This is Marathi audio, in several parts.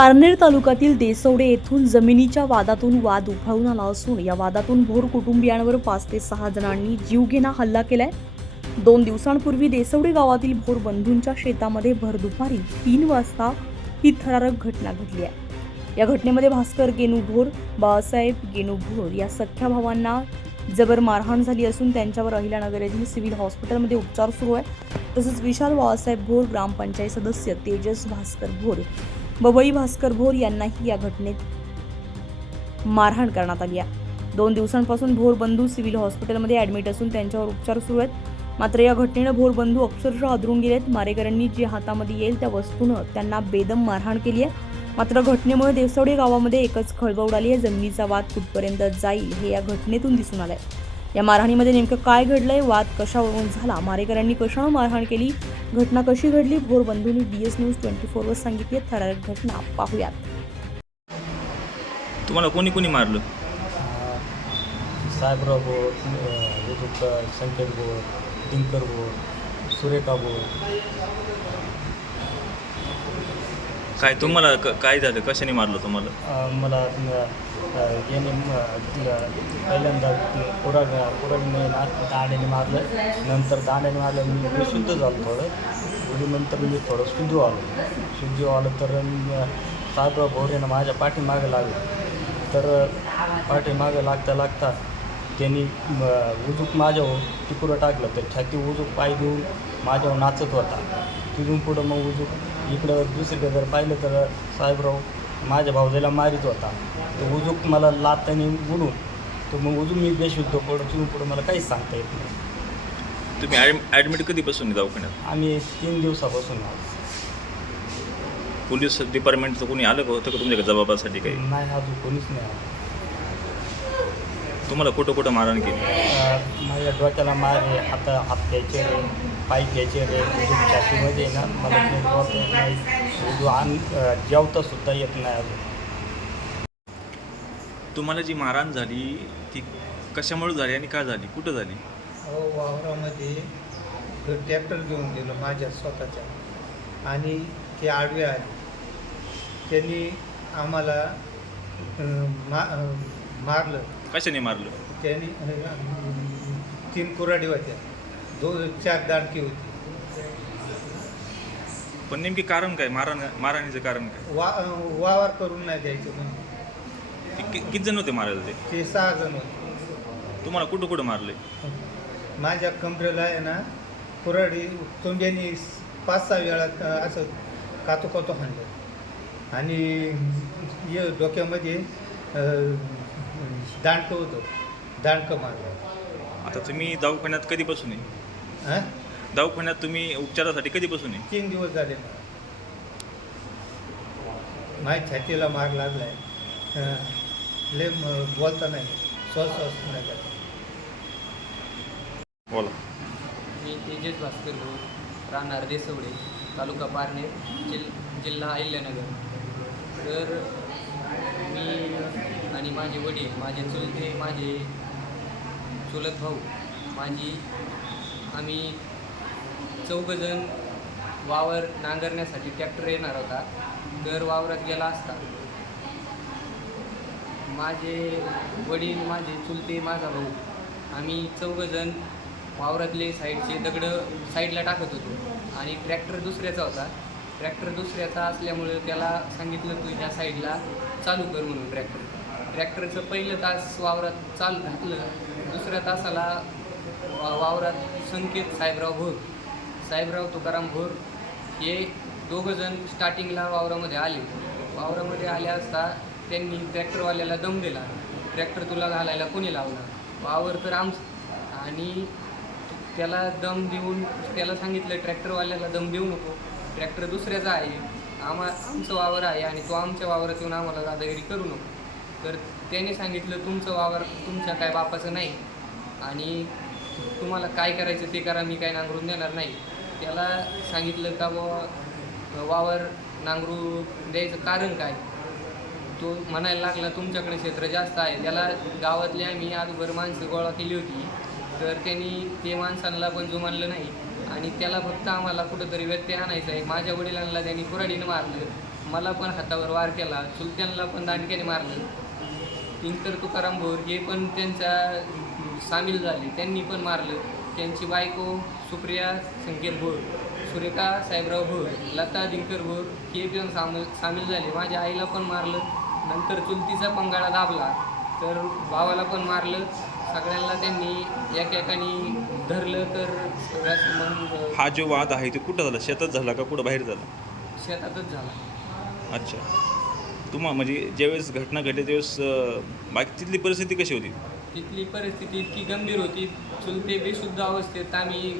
पारनेर तालुक्यातील देसवडे येथून जमिनीच्या वादातून वाद उफाळून आला असून या वादातून भोर कुटुंबियांवर पाच ते सहा जणांनी जीवघेणा हल्ला केलाय. दोन दिवसांपूर्वी देसवडे गावातील भोर बंधूंच्या शेतामध्ये भर दुपारी तीन वाजता ही थरारक घटना घडली आहे. या घटनेमध्ये भास्कर गेनू भोर बाळासाहेब गेनू भोर या सख्या भावांना जबर मारहाण झाली असून त्यांच्यावर अहिल्यानगर येथील सिव्हिल हॉस्पिटलमध्ये उपचार सुरू आहे. तसंच विशाल बाळासाहेब भोर ग्रामपंचायत सदस्य तेजस भास्कर भोर बबई भास्कर भोर यांनाही या घटनेत मारहाण करण्यात आली आहे. दोन दिवसांपासून भोर बंधू सिव्हिल हॉस्पिटलमध्ये ॲडमिट असून त्यांच्यावर उपचार सुरू आहेत. मात्र या घटनेनं भोर बंधू अक्षरशः हादरून गेलेत. मारेकऱ्यांनी जे हातामध्ये येईल त्या वस्तूनं त्यांना बेदम मारहाण केली आहे. मात्र घटनेमुळे देवसवडे गावामध्ये एकच खळबळ उडाली आहे. जमिनीचा वाद कुठपर्यंत जाईल हे या घटनेतून दिसून आलंय. या मारहाणीमध्ये नेमकं काय घडलंय? वाद कशावरून झाला? मारेकऱ्यांनी कशानं मारहाण केली? घटना कशी घडली? भोर बंधूंनी डी एस न्यूज ट्वेंटी फोरवर सांगितली. थरारक घटना पाहूयात. तुम्हाला कोणी कोणी मारलं? साहेबराव बोर संकेत बोर दिनकर बोर सुरेखा बोर. काय तुम्हाला क- काय झालं? कशाने मारलं तुम्हाला? अं, मला अं, याने म- पहिल्यांदा कुराड कुराडने दाण्याने मारलं. नंतर दाण्याने मारलं मी मी शुद्ध झालो थोडं. आणि नंतर मी थोडं शुद्ध आलो. शुद्ध आलं तर मी, साहेबराव माझ्या पाठीमागं लागलं. तर पाठीमागं लागता लागता त्यांनी म, उजूक माझ्यावर टिकुरं टाकलं. तर छाती उजूक पाय देऊन माझ्यावर नाचत होता. तिथून पुढं मग उजूक इकडं दुसरीकडे जर पाहिलं तर साहेबराव माझ्या भाऊजाला मारित होता. तर उजूक मला लाताने उडून तर मग उजूक मी बेशुद्ध पडून तिथून पुढं मला काहीच सांगता येत नाही. तुम्ही ॲडमिट कधीपासून दवाखान्यात? आम्ही तीन दिवसापासून आहोत. पोलीस डिपार्टमेंटचं कोणी आलं का होतं का तुमच्या जबाबासाठी काही? नाही अजून कोणीच नाही आलं. तुम्हाला कुठं कुठं मारहाण केली? अं, माझ्या डोक्याला मार आहे. हाता हात घ्यायचे रे पाय घ्यायचे रे छातीमध्ये आहे ना मला येत नाही. उजू आण अं, जेवता सुद्धा येत नाही अजून. तुम्हाला जी मारहाण झाली ती कशामुळे झाली आणि का झाली? कुठं झाली? अहो वावरामध्ये ट्रॅक्टर घेऊन गेलो माझ्या स्वतःच्या. आणि ते आडवे आले. त्यांनी आम्हाला अं, मा अं, मारलं. कशाने मारलं? त्यांनी तीन कुराडी होत्या. दोन चार दांडकी होती. पण नेमकी कारण काय? मारहाण मारहाणीचं कारण काय? वा वावर करून नाही द्यायचं म्हणजे ते कि- किती जण होते मारायला ते? ते सहा जण होते. तुम्हाला कुठं कुठं मारले? माझ्या कमरेला आहे ना कुराडी तुंब्यानी पाच सहा वेळा अं, असं कातो कातो हाणलं. आणि डोक्यामध्ये अं, दांडकं होतं. दांडकं मारलं. आता तुम्ही दवाखान्यात कधीपासून आहे? हां? दवाखान्यात तुम्ही उपचारासाठी कधीपासून आहे? तीन दिवस झाले मला. माझ्या छातीला मार लागलाय. अं, लय म- बोलता नाही श्वास श्वास नाही जात. बोला. मी तेजस भास्कर भोर राहणार देसवडे तालुका पारनेर जिल जिल्हा अहिल्यानगर. तर मी आणि माझे वडील माझे चुलते माझे चुलत भाऊ माझी आम्ही चौघजण वावर नांगरण्यासाठी ट्रॅक्टर येणार होता. तर वावरात गेला असता. माझे वडील माझे चुलते माझा भाऊ आम्ही चौघजण वावरातले साईडचे दगडं साईडला टाकत होतो. आणि ट्रॅक्टर दुसऱ्याचा होता. ट्रॅक्टर दुसऱ्याचा असल्यामुळे त्याला सांगितलं तू ह्या साईडला चालू कर म्हणून ट्रॅक्टर. ट्रॅक्टरचं पहिलं तास वावरात चाल घातलं दुसऱ्या तासाला वावरात संकेत साहेबराव भोर. साहेबराव तुकाराम भोर हे दोघंजण स्टार्टिंगला वावरामध्ये आले. वावरामध्ये आले असता त्यांनी ट्रॅक्टरवाल्याला दम दिला. ट्रॅक्टर तुला घालायला कोणी लावला वावर तर आमचं आणि त्याला दम देऊन त्याला सांगितलं ट्रॅक्टरवाल्याला दम देऊ नको. ट्रॅक्टर दुसऱ्याचा आहे. आम्हा आमचं वावर आहे आणि तो आमच्या वावरात येऊन आम्हाला दादागिरी करू नको. तर त्याने सांगितलं तुमचं वावर तुमच्या काय बापाचं नाही आणि तुम्हाला काय करायचं ते करा मी काय नांगरून देणार नाही. त्याला सांगितलं का बुवा वावर नांगरू द्यायचं कारण काय? तो म्हणायला लागला तुमच्याकडे क्षेत्र जास्त आहे. त्याला गावातले आम्ही आजभर माणसं गोळा केली होती. तर त्यांनी ते माणसांना पण जुमानलं नाही आणि त्याला फक्त आम्हाला कुठंतरी व्यत्यय आणायचा आहे. माझ्या वडिलांना त्यांनी कुऱ्हाडीनं मारलं. मला पण हातावर वार केला. चुलत्यांना पण दांडक्याने मारलं. किंकर तुकाराम भोर हे पण त्यांच्या सामील झाले. त्यांनी पण मारलं. त्यांची बायको सुप्रिया संकेत भोर सुरेखा साहेबराव भोर लता दिनकर भोर हे पण सामील सामील झाले. माझ्या आईला पण मारलं. नंतर चुलतीचा पंगाळा दाबला. तर भावाला पण मारलं. सगळ्यांना त्यांनी एकेकानी धरलं तर मग हा जो वाद आहे तो कुठं झाला? शेतात झाला का कुठं बाहेर झाला? शेतातच झाला. अच्छा. तुम्हा म्हणजे ज्यावेळेस घटना घडली त्यावेळेस बाकी तिथली परिस्थिती कशी होती? तिथली परिस्थिती इतकी गंभीर होती चुलते बेशुद्ध अवस्थेत आम्ही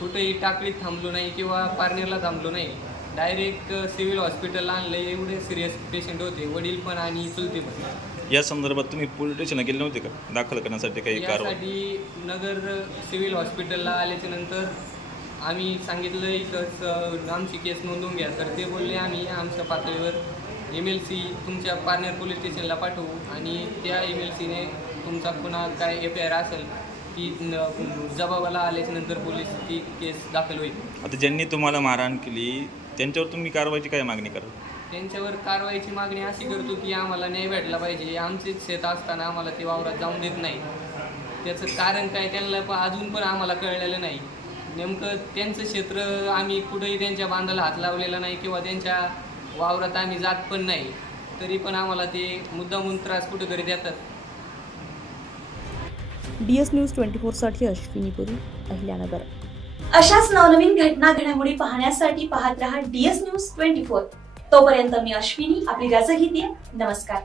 कुठेही टाकळीत थांबलो नाही किंवा पारनेरला थांबलो नाही. डायरेक्ट सिव्हिल हॉस्पिटलला आणलं एवढे सिरियस पेशंट होते वडील पण आणि चुलते पण. या संदर्भात तुम्ही पोलीस स्टेशनला गेले नव्हते का? दाखल करण्यासाठी काही कारवाई? यासाठी नगर सिव्हिल हॉस्पिटलला आल्याच्यानंतर आम्ही सांगितलं इथंच आमची केस नोंदवून घ्या तर ते बोलले आम्ही आमच्या पातळीवर एम एल सी तुमच्या पारनेर पोलीस स्टेशनला पाठवू आणि त्या एम एल सीने तुमचा पुन्हा काय एफ आय आर असेल ती जबाबाला आल्याच्यानंतर पोलीस ती केस दाखल होईल. आता ज्यांनी तुम्हाला मारहाण केली त्यांच्यावर तुम्ही कारवाईची काय मागणी कराल त्यांच्यावर कारवाईची मागणी अशी करतो की आम्हाला न्याय भेटला पाहिजे. आमचेच शेत असताना आम्हाला ते वावरात जाऊन देत नाही. त्याचं कारण काय त्यांना पण अजून पण आम्हाला कळलेलं नाही. नेमकं त्यांचं क्षेत्र आम्ही कुठेही त्यांच्या बांधाला हात लावलेला नाही किंवा त्यांच्या वावरात आम्ही जात पण नाही. तरी पण आम्हाला ते मुद्दामून त्रास कुठेतरी देतात. डी एस न्यूज ट्वेंटी फोरसाठी अश्विनी पुरी अहिल्यानगर. अशाच नवनवीन घटना घडामोडी पाहण्यासाठी पाहत रहा डीएस न्यूज ट्वेंटी फोर. तोपर्यंत मी अश्विनी आपली रजा घेते नमस्कार.